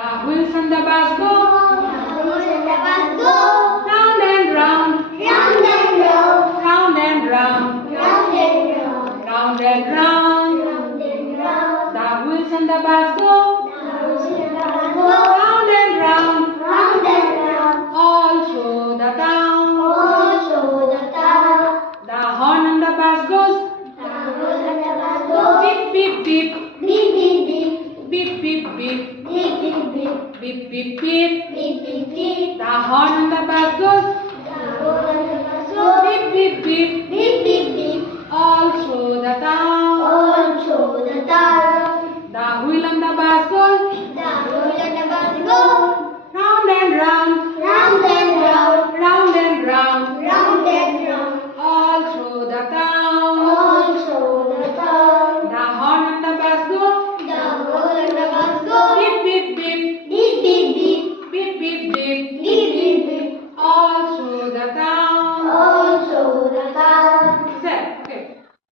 Wheels on the bus go round and round, round and round, round and round, round and round, round and round. round and round. The wheels on the bus go round and round, Round and round, all through the town. all through the town. The horn on the bus goes beep beep beep, Beep, beep, beep, beep beep beep, beep, beep, beep, beep beep beep. beep, beep, beep. The horn on the bus goes beep beep beep, Beep, beep, beep, all through the town. all through the town.